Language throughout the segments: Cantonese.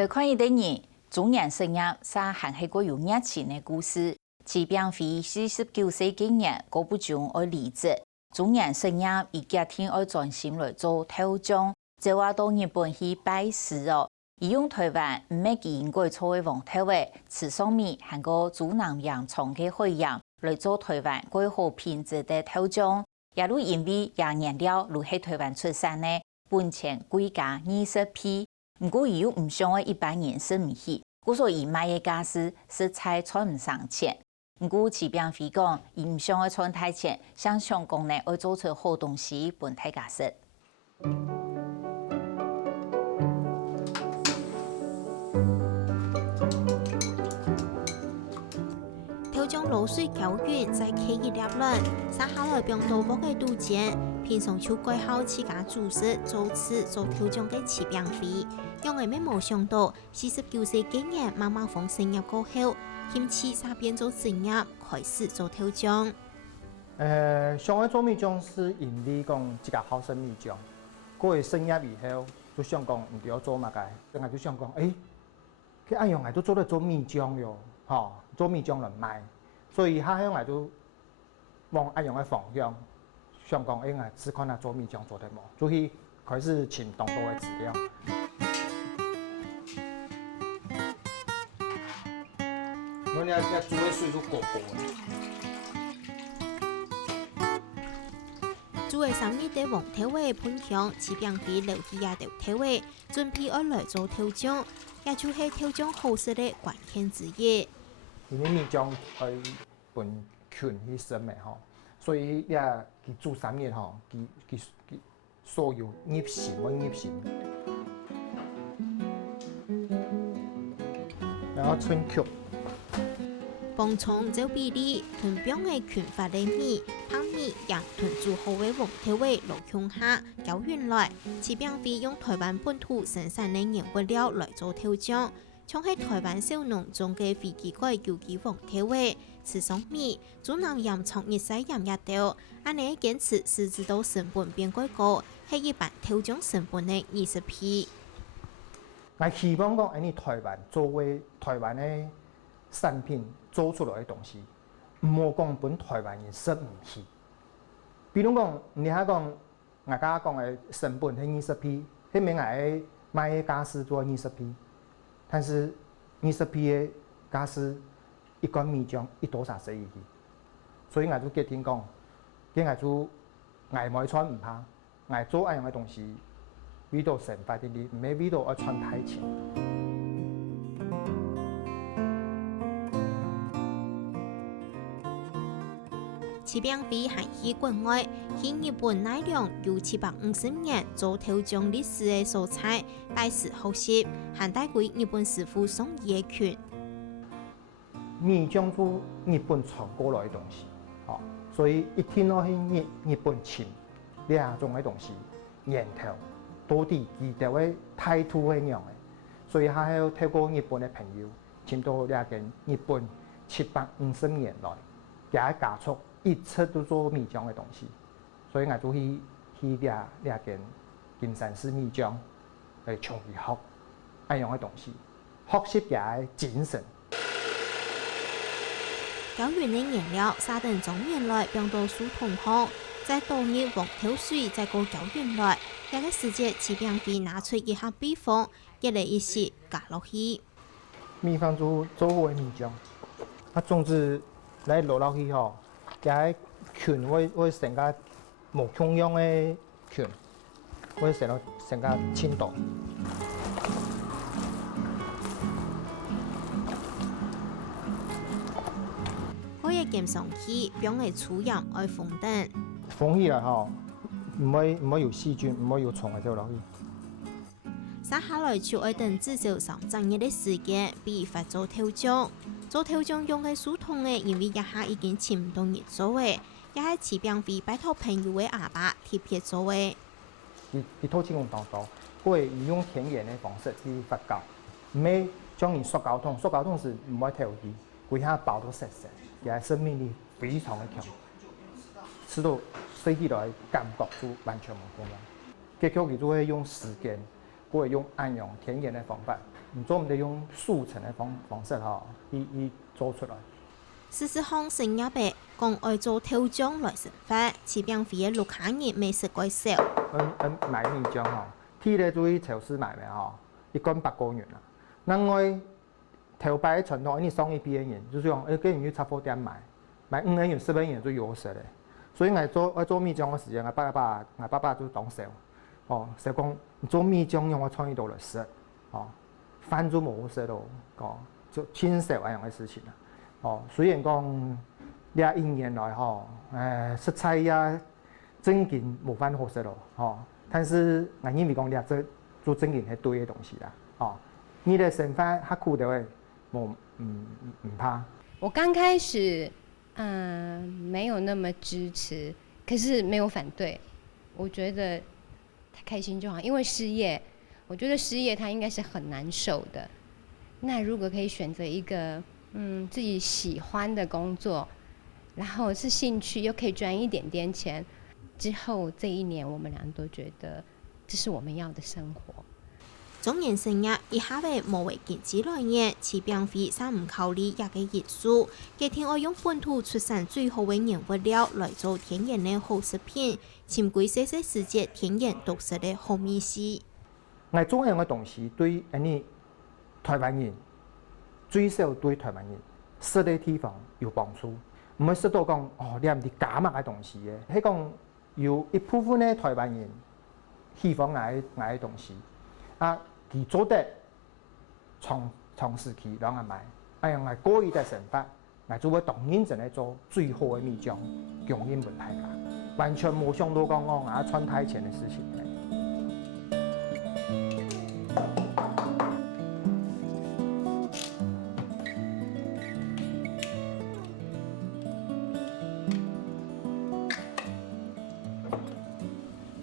佢看一啲年中年生涯沙还系个有热情嘅故事。骑兵会49岁今年，郭不中爱离职，中年生涯以家庭爱专心来做头奖，就话到日本去拜师哦。伊用台湾唔系佢应该错嘅王头位，池上面含个主南洋长嘅海洋来做台湾最好品质嘅头奖，也都因为廿年了，如喺台湾出产嘅本钱贵价20批。不过，伊又唔想我一般人生唔起，故所以卖嘅家私实在赚唔上钱。不过，骑兵会讲，伊唔想我赚太钱，想想讲呢，要做出好东西，本大家食。头将卤水搅匀，再起一粒卵，撒下来并多煲嘅肚煎，平常就改好自家煮食，做吃做头将嘅骑兵会。用嘅咩冇想到，49岁今年慢慢放生入过后，嫌弃沙边做正业，开始做头将。上海做米浆是因为讲一个好生米浆，过去生业以后就想讲唔要做嘛个，我就想讲，佢按样都做得做米浆哟，吼，做米浆来卖，所以下向就往按样嘅方向，想讲只看下做米浆做得冇，所以开始请当多嘅资料。我哋要煮嘅水就过薄。煮嘅3日的黄头位喷香，骑兵会留起也条头位，准备要来做头浆，也就是头浆好食的关键之一。因为米浆係本菌去生嘅吼，所以你佢煮3日吼，佢所有醃性我醃性，然後春曲。幫葱做比例，囤冰嘅菌發的米、香米，讓囤煮好嘅黃頭味落向下，攪勻來。騎兵會用台灣本土生產嘅原物料來做頭醬，像係台灣小農種嘅飛機蓋有機黃頭味、池上米、主南鹽從熱西鹽一道，安尼堅持是知道成本變貴高，係一般頭醬成本嘅20倍。我希望講喺台灣作為台灣嘅產品做出來嘅東西，唔好講本台灣人食唔起。比如講，你睇講，我家講嘅成本係20倍，迄面係買嘅家私做20倍，但是20倍嘅家私一罐米漿一多少使去，所以我就決定講，我就我買穿唔怕，我做一樣嘅東西，味道成快啲啲，唔係味道要穿太淺。騎兵會係去國外，去日本奈良有750年做頭醬歷史嘅素材，拜師學習，還帶歸日本師傅送伊嘅拳。米漿做日本傳過來嘅東西，所以一聽到去日本請兩種嘅東西，源頭到底佢哋嘅態度係樣嘅，所以還要透過日本嘅朋友請到兩間日本750年來，也加速。一切都做米漿嘅東西，所以我就去兩間金山寺米漿嚟從佢學一樣嘅東西，學習嘅精神。攪完嘅原料，沙等裝完來，並到水桶好，再倒入黃頭水，再過攪完來。這個時節，騎兵會拿出一盒秘方，一嚟一時加落去。秘方做好嘅米漿，總之嚟落落去吼。嘅拳會成個無重樣嘅拳，會成個輕度。可以減上去，並係粗鹽愛封等。封起來吼，唔會有細菌，唔會有蟲喺度落去。接下來就愛等至少3日嘅時間，俾發做頭醬。做頭醬用嘅水桶嘅，因為一下已經請唔到人做嘅，也係騎兵會拜託朋友嘅阿爸特別做嘅。佢拖錢用當多，佢會用天然嘅方式去發酵，唔係將你塑膠桶，塑膠桶是唔會透氣，佢下包到實實，也係生命力非常嘅強，吃到水起來感覺就完全唔同樣。結果佢就會用時間，佢會用按用天然嘅方法。做唔得用速成的方式去做出来。14項成也白，講愛做豆漿來成法，市邊飛嘅陸客人美食改少。買米漿天咧就去超市買嘅一罐8個元啦。另外頭擺傳統，你送一批人，就是講跟人去雜貨店買5元、10元就有食咧。所以我做米漿嘅時間，我爸爸就當手，就講做米漿用我創意到嚟食，飯就冇食到，就親手一樣嘅事情啦。雖然講呢1年來食材呀真件冇飯好食咯，但是我認為講呢這做真件係對嘅東西啦，你的生活較苦的話，唔怕。我剛開始沒有那麼支持，可是沒有反對，我覺得他開心就好，因為失業，我覺得失業他應該是很難受的。那如果可以選擇一個自己喜歡的工作，然後是興趣，又可以賺一點點錢，之後這1年我們倆都覺得這是我們要的生活。中年生涯以下嘅無為經濟來源，市邊飛三唔考慮一個因素，佢天愛用本土出產最好嘅原物料來做天然嘅好食品，潛歸世界天然獨特嘅好美食。我做樣嘅東西對台灣人最少對台灣人食嘅地方有幫助，唔係食到講你係唔係假物嘅東西嘅，係講有一部分嘅台灣人喜歡我嘅東西。佢做得長時期讓人買，我過去的生活，我就會當認真嚟做最好嘅米漿，供應俾大家，完全冇想到講我賺太錢嘅事情。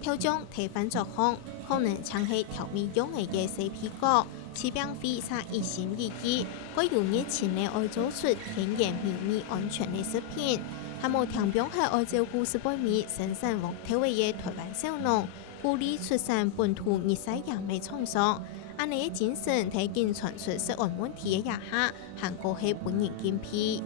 豆漿提翻作項，可能曾係調味用嘅嘢食皮果，市邊飛3一心一意，佢用熱情嚟愛做出天然美味安全嘅食品。還冇聽講係愛照顧食杯米生產黃豆嘅台灣小農，鼓勵出產本土熱帶揚米廠商，安尼嘅精神睇見傳出食安問題嘅一下，韓國係本人兼批。